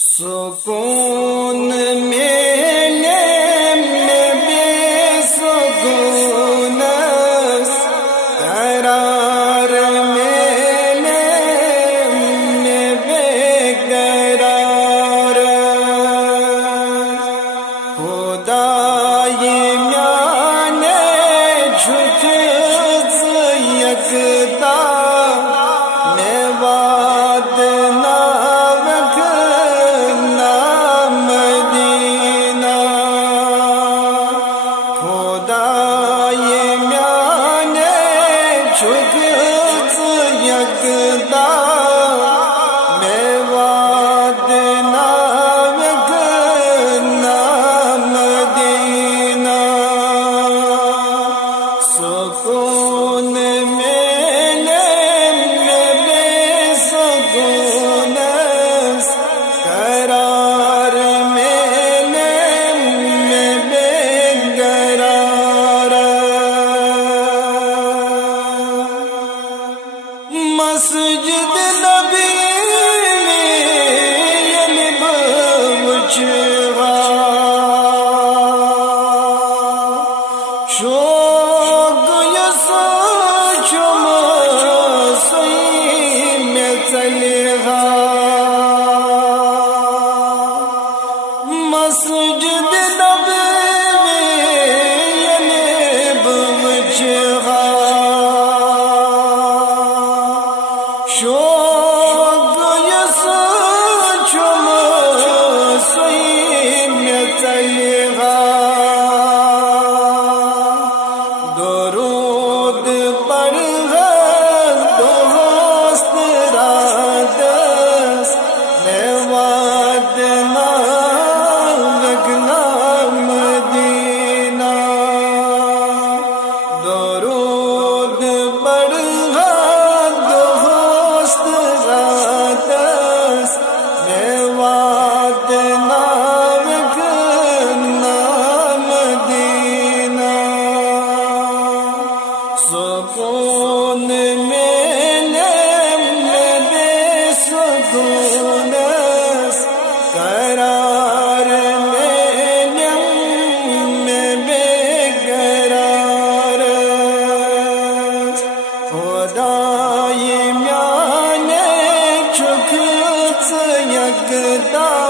سکون میلے میں بے سکون قرار میلے میں بے قرار خدای میانے جھک یکتا میں وعد مسجد نبی میں بچھا شوق یسو چم سی میں چلے مسجد نبی میں بچھا شوق یسو چم سی میں چلے درود پڑھ دوست رات میں وعد نہ لگنا مدینہ درود پڑھ سکون میلے میں بے سکون قرار میلے میں بے قرار خدای میانے جھک یکتا